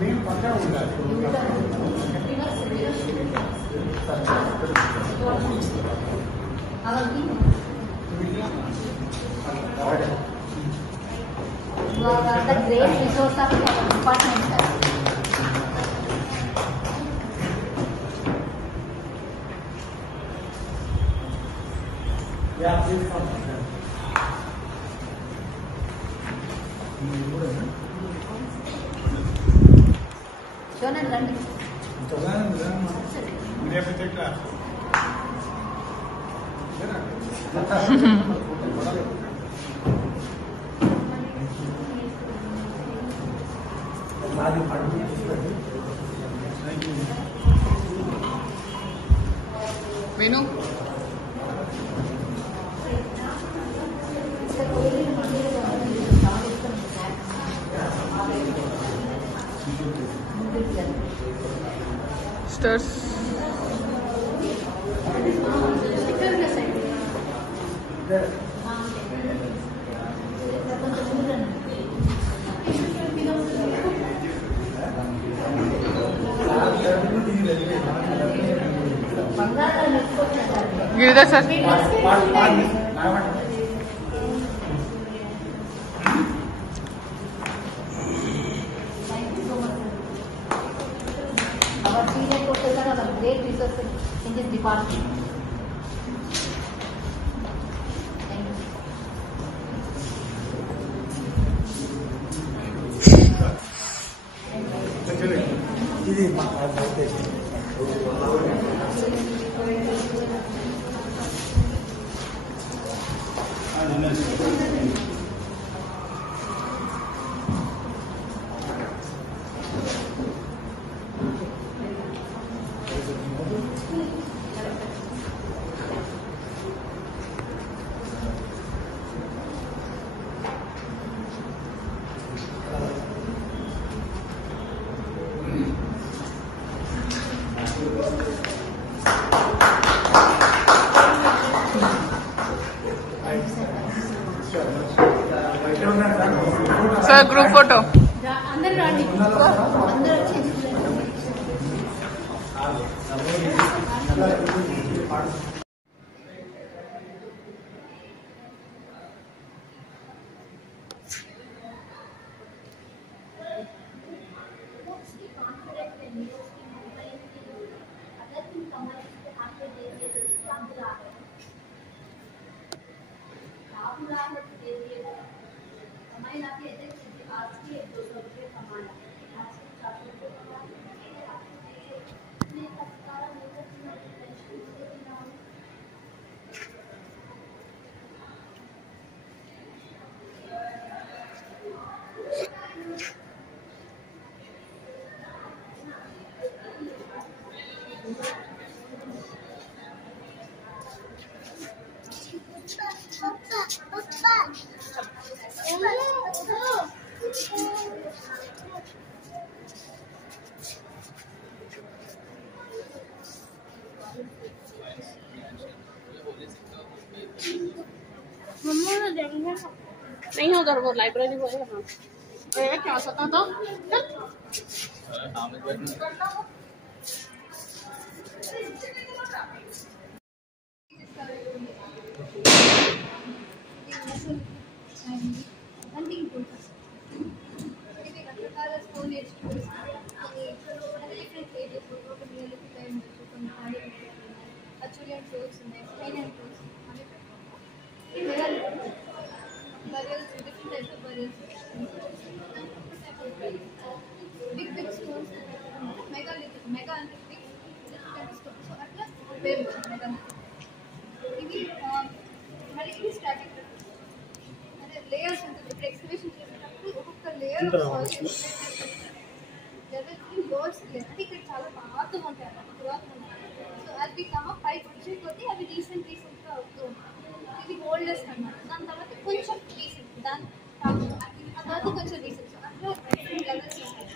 మేము పక్కా ఉండాలి. You are the great resource of our department, sir. Yeah, please come. చూడండి రండి. వేణు స్టర్స్ Giridhar sir Our senior professor are a great resource in this department. Thank you. ఇది sir group photo అందరూ రండి. అందరూ వచ్చి नहीं उधर वो लाइब्रेरी वो है हाँ क्या सकता तो big stones, megalithic, mega and big stones. So at last, very megalithic. ఇది మరి ఇది స్టాటిక్ అంటే లేయర్స్ ఉంటుంది. ఇప్పుడు ఎక్స్కవేషన్ చేసేటప్పుడు ఒక్కొక్క లేయర్ లోడ్స్ అంటే ఇక్కడ చాలా పాతగా ఉంటాయి అన్నమాట, పురాతన ఉంటాయి. సో అది కమ పైకి వచ్చే కొద్దీ అవి రీసెంట్గా అవుతూ ఉంటాయి. ఇది ఓల్డెస్ట్ అన్నమాట. దాని తర్వాత కొంచెం రీసెంట్, దాని తర్వాత కొంచెం రీసెంట్. సో అట్లా లెవెల్స్ ఉంటాయి.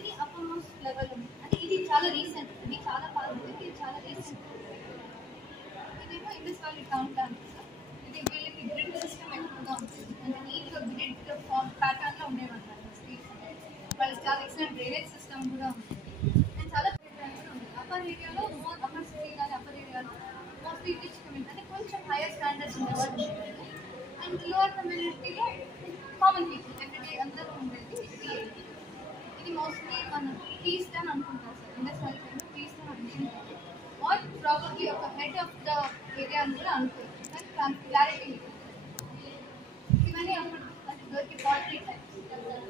ఇది అప్పర్ మోస్ట్ లెవెల్ ఉంది. అంటే ఇది చాలా రీసెంట్, ఇది చాలా పాతది, ఇది చాలా రీసెంట్. ఇదేమో ఇండస్ వ్యాలీ టౌన్ ప్లాన్. ఉండేవాళ్ళు. అండ్ లోవర్ కమ్యూనిటీలో కామన్ పీపుల్ ఎవ్రీడే అందరూ ఉండేది ఇది మోస్ట్లీ మన టీ స్టాన్ అనుకుంటారు సార్. ఇండస్ వ్యాలీ టైంలో టీ స్టాన్ అనుకుంటారు ఆర్ ప్రాపర్లీ ఒక హెడ్ ఆఫ్ ద ఏరియా అని కూడా అనుకోవచ్చు. కానీ క్లారిటీ ఇవన్నీ అప్పుడు అంటే దొరికి pottery types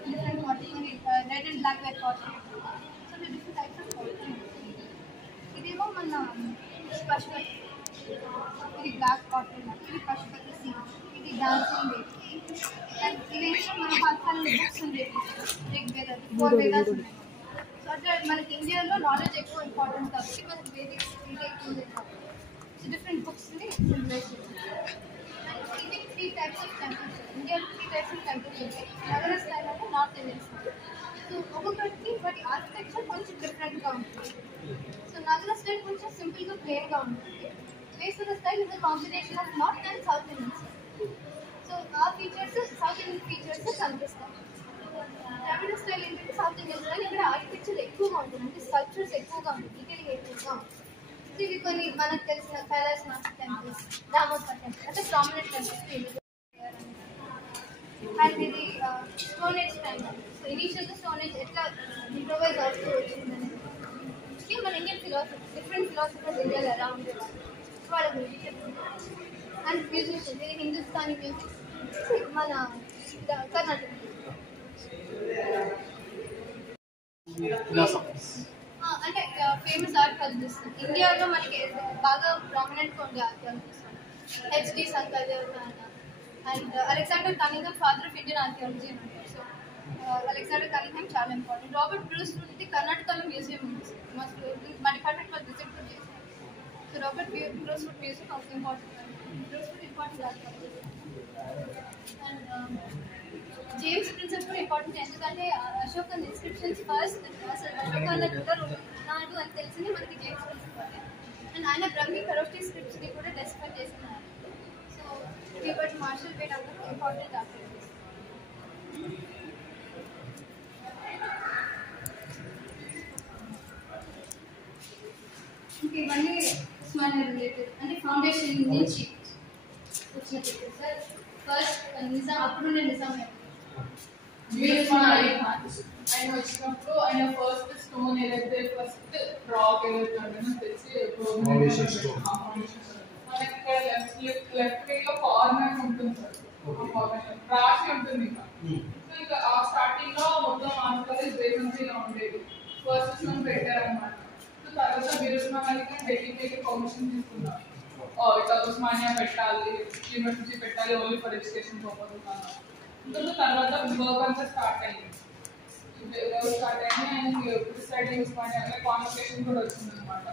different pottery red and black white pottery. So different types of pottery. ఇదేమో మన పశుపతి, ఇది బ్లాక్ పాటరీ, ఇది పశుపతి సీ, ఇది డాన్సింగ్ అండ్ ఇవేమో మన పాఠశాలలో బుక్స్ ఉండేవి. ఋగ్వేద 4 వేదాస్ ఉన్నాయి. సో అట్లా మనకి ఇండియాలో నాలెడ్జ్ ఎక్కువ ఇంపార్టెంట్ కాబట్టి మనకి వేదిక్ ఇంకా ఎక్కువ ఉంది కాబట్టి సో డిఫరెంట్ బుక్స్ని యూజ్ చేస్తాం. ఇది 3 టైప్స్ ఆఫ్ టెంపుల్స్. ఇండియాలో 3 టైప్స్ ఆఫ్ టెంపుల్స్ ఉంటాయి. నగర స్టైల్ అంటే నార్త్ ఇండియన్ స్టైల్. సో ఒక్కొక్కటి వాటి ఆర్కిటెక్చర్ కొంచెం డిఫరెంట్గా ఉంటుంది. సో నగర స్టైల్ కొంచెం సింపుల్గా ప్లేన్గా ఉంటుంది. Vesara style is a combination of north and south Indian style. So ఆ ఫీచర్స్ సౌత్ ఇండియన్ ఫీచర్స్ కనిపిస్తాయి. ద్రావిడ స్టైల్ ఏంటంటే సౌత్ ఇండియన్ స్టైల్ ఇక్కడ ఆర్కిటెక్చర్ ఎక్కువగా ఉంటుంది, అంటే స్కల్ప్చర్స్ ఎక్కువగా ఉంటుంది, డీటెయిలింగ్ ఎక్కువగా ఉంటుంది. సో ఇవి కొన్ని మనకు తెలిసిన కైలాసనాథ్ టెంపుల్స్, రామోత్సవ టెంపుల్ అంటే ప్రామినెంట్ టెంపుల్స్. అండ్ ఇది స్టోన్ ఏజ్ టైం. సో ఇనీషియల్గా స్టోన్ ఏజ్ ఎట్లా ఇంప్రొవైజ్ అవుతూ వచ్చిందని మన ఇండియన్ ఫిలాసఫీ, డిఫరెంట్ ఫిలాసఫర్స్ ఇండియాలో ఎలా ఉండేవాళ్ళు వాళ్ళ గురించి చెప్తున్నారు. అండ్ మ్యూజిషియన్స్, ఇది హిందుస్థానీ మ్యూజిక్, మన కర్ణాటక అంటే ఫేమస్ ఆర్కియాలజిస్ట్ ఇండియాలో మనకి బాగా ప్రామినెంట్గా ఉండే archaeologist HD Shankardev and Alexander Cunningham father of Indian archaeology అని అంటారు. సో అలెగ్జాండర్ కనింఘమ్ చాలా ఇంపార్టెంట్. రాబర్ట్ బ్రూస్ నుండి కర్ణాటకలో మ్యూజియం ఉంది, మా డిపార్ట్మెంట్ వాళ్ళు విజిట్ కూడా చేశారు. So Robert Bruce museum also important. Bruce important archaeology. And James Prinsep కూడా ఇంపార్టెంట్, ఎందుకంటే అశోకన్ ఇన్స్క్రిప్షన్స్ ఫస్ట్ అసలు అశోకాల రూలర్ ఉన్నాడు అని తెలిసింది మనకి జేమ్స్ ప్రిన్సెప్. అండ్ ఆయన బ్రహ్మి కరోష్టి స్క్రిప్ట్స్ని కూడా డెస్క్రైబ్ చేస్తున్నారు. సో రివర్ట్ మార్షల్ వేట్ అందరూ ఇంపార్టెంట్ ఆర్కియాలజిస్ట్. ఇంకా ఇవన్నీ ఉస్మానియా రిలేటెడ్ అంటే ఫౌండేషన్ నుంచి వచ్చినట్టు సార్. ఫస్ట్ నిజాం, అప్పుడున్న నిజాం ఆయన వచ్చినప్పుడు ఆయన ఫస్ట్ స్టోన్ ఏదైతే ఫస్ట్ రాక్ ఏదైతే తెచ్చి మనకి ఇక్కడ లెఫ్ట్ వింగ్ లో కార్నర్ ఉంటుంది సార్, రాసి ఉంటుంది. సో ఇంకా ఆ స్టార్టింగ్ లో మొత్తం ఆంధ్రప్రదేశ్ వేకెన్సీగా ఉండేది. ఫస్ట్ స్టోన్ పెట్టారనమాట. సో తర్వాత బిరుస్మానికి ఢిల్లీకి పర్మిషన్ తీసుకున్నారు, ఇట్లా ఉస్మానియా పెట్టాలి, యూనివర్సిటీ పెట్టాలి ఓన్లీ ఫర్ ఎడ్యుకేషన్ పర్పస్ అన్నారు. ఇంకా తర్వాత వర్క్ అంతా స్టార్ట్ అయింది. డిసైడింగ్ ఉస్మానియా కాన్వర్సేషన్ కూడా వచ్చింది అనమాట.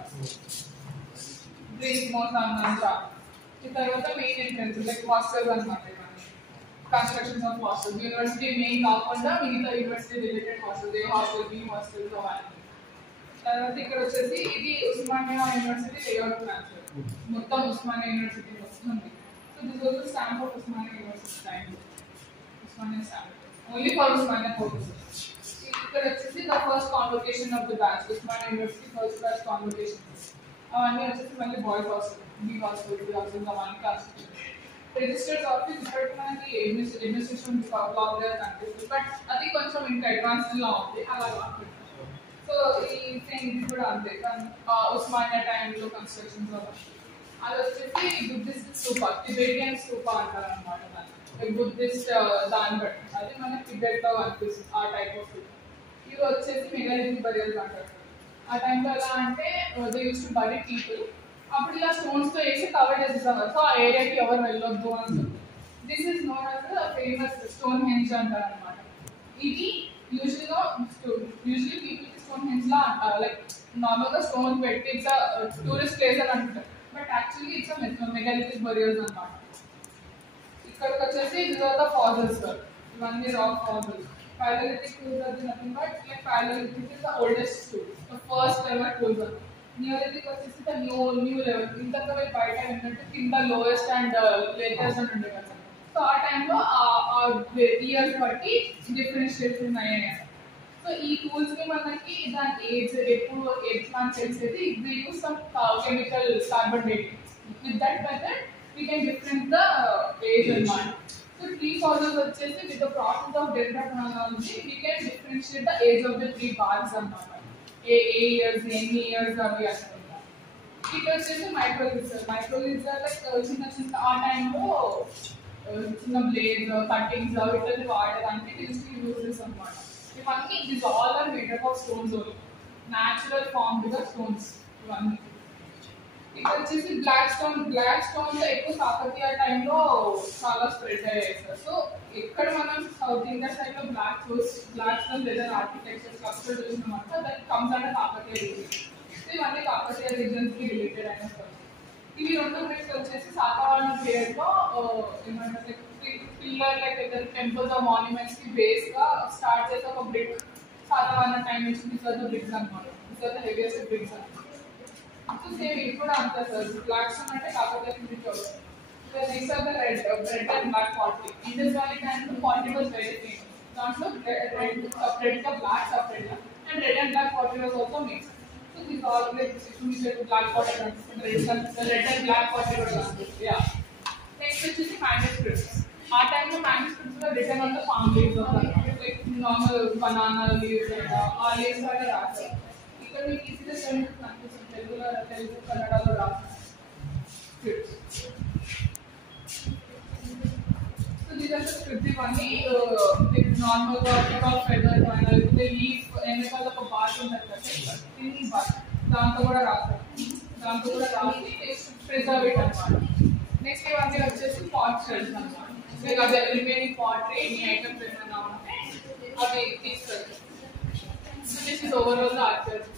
డ్రీమ్ మోసాన్ అంతా ఈ తర్వాత మెయిన్ ఎంట్రన్స్ లైక్ హాస్టల్స్ అనమాట. Constructions of hostels university main కాకుండా మిగతా యూనివర్సిటీ రిలేటెడ్ హాస్టల్స్, ఏ హాస్టల్ బి హాస్టల్స్ అవన్నీ. తర్వాత ఇక్కడ వచ్చేసి ఇది ఉస్మానియా యూనివర్సిటీ లేఅవుట్ ప్లాన్ మొత్తం ఉస్మానియా యూనివర్సిటీ వస్తుంది. So this was the stamp of Osmania university time, Osmania stamp only for Osmania purposes. ఇక్కడ వచ్చేసి the first convocation of the batch, Osmania university first batch convocation. అవన్నీ వచ్చేసి మళ్ళీ boys hostel, B hostel, B hostel అవన్నీ constitution. Registered office ఇప్పటికి మనకి administration black కనిపిస్తుంది, but అది కొంచెం ఇంకా అడ్వాన్స్ లా ఉంది అలా కాకుండా. సో ఈ ఇది కూడా అంతే, ఉస్మానియా టైంలో కన్స్ట్రక్షన్స్ అది వచ్చేసి బుద్ధిస్ట్ స్తూప, టిబెటియన్ స్తూప అంటారు అనమాట. దాన్ని బుద్ధిస్ట్ దాన్ని బట్టి అది మనకి టిబెట్ లో కనిపిస్తుంది ఆ టైప్ ఆఫ్ స్తూప. ఇవి వచ్చేసి మెగాలిథిక్ బరియల్స్ అంటారు. ఆ టైంలో ఎలా అంటే they use to bury people, అప్పుడు ఇలా స్టోన్స్ తో వేసి కవర్ చేసేసారు. సో ఆ ఏరియాకి ఎవరు వెళ్ళొద్దు అని. This is known as famous stone henge అంటారు అనమాట. ఇది యూజువల్లీ పీపుల్ స్టోన్ హెంజ్ లా లైక్ నార్మల్ గా స్టోన్ పెట్టి ఇట్స్ టూరిస్ట్ ప్లేస్ అని అంటారు, but actually it's megalithic burials అనమాట. ఇక్కడికి వచ్చేసి దిస్ ఆర్ ద ఫాసిల్స్, ఇవన్నీ rock fossils. Paleolithic tools are nothing but like Paleolithic is the oldest tool, the first ever tools. Neolithic వచ్చేసి the new level. ఇంతకు బయట ఏంటంటే కింద లోయెస్ట్ అండ్ లేటెస్ట్ అని ఉండే కదా. సో ఆ టైంలో ఆ ఇయర్స్ బట్టి డిఫరెన్షియేషన్ అయ్యాయి. సో ఈ టూల్స్ ని మనకి దాని ఏజ్ ఎప్పుడు ఎట్లా అని తెలిసేది they use some chemical carbon dating. With that method we can different the age అన్నమాట. So tree causes వచ్చేసి with the process of dendrochronology we can differentiate the age of the tree barks అన్నమాట. ఏ years ఎన్ని years అవి అనుకుంటాం. ఇక్కడ వచ్చేసి మైక్రోలిజర్ like చిన్న చిన్న ఆ టైంలో చిన్న బ్లేడ్స్ కట్టింగ్స్ వీటిని వాడడానికి యూజెస్ అన్నమాట. ఇవన్నీ it all are made up of stones only, natural formed గా స్టోన్స్ ఇవన్నీ. ఇక్కడ వచ్చేసి బ్లాక్ స్టోన్స్ ఎక్కువ కాకతీయ టైంలో చాలా స్ప్రెడ్ అయ్యాయి సార్. సో ఎక్కడ మనం సౌత్ ఇండియా సైడ్ లో బ్లాక్ స్టోన్ లేదా ఆర్కిటెక్చర్ స్ట్రక్చర్ చూసినామంటే that comes under Kakatiya region. So ఇవన్నీ కాకతీయ రీజన్స్ కి రిలేటెడ్ అయిన సార్. ఇవి రెండు బ్రిక్స్ వచ్చేసి శాతవాహన పీరియడ్ లో ఏమంటారు pillar like temples or monuments కి బేస్ గా స్టార్ట్ చేసే ఒక బ్రిక్ శాతవాహన టైం నుంచి దిస్ బ్రిక్స్ అనమాట. దిస్ హెవియెస్ట్ బ్రిక్స్ అనమాట. సో సేమ్ ఇది కూడా అంతే సార్. బ్లాక్ స్టోన్ అంటే కాకతీయ బ్రిక్ అవుతుంది. So next are the red and black pottery. Indus valley time pottery was very famous. దాంట్లో రెడ్ సపరేట్ గా బ్లాక్ సపరేట్ గా and red and black pottery was also mix. So these all like black pottery, red and black pottery కూడా కనిపిస్తుంది. Yeah. Next వచ్చేసి manuscripts. ఆ టైంలో manuscripts were written on the palm leaves like normal banana leaves and ఆ leaves వల్ల రాస్తారు. ఇక్కడ మీకు ఈజీగా కనిపిస్తుంది తెలుగు కన్నడలో రాస్తారు. So these are the scripts ఇవన్నీ like normal గా peacock feathers అయినా లేకపోతే లీఫ్ వెనకాల ఒక బాట్ ఉంటుంది కదా తిని బాట్ దాంతో కూడా రాస్తారు. ప్రిజర్వ్ ఇట్ అన్నమాట. నెక్స్ట్ ఇవన్నీ వచ్చేసి పాట్ షెల్స్ అన్నమాట. మీకు అదే రిమైనింగ్ పాట్ ఎన్ని ఐటమ్స్ ఏమైనా ఉంటే అవి తీసుకెళ్తారు. So this is overall the Archer's.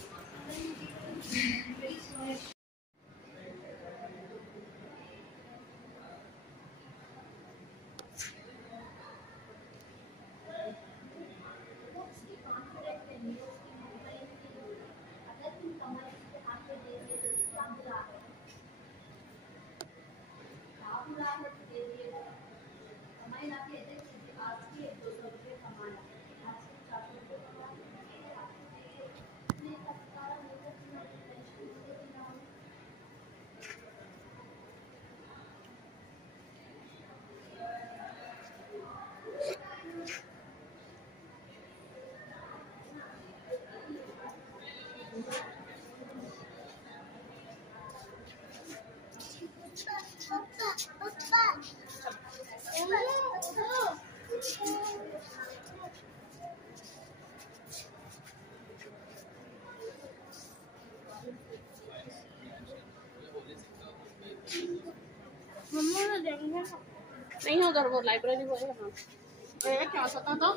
नहीं है उधर वो लाइब्रेरी वो है ना। क्या सकता था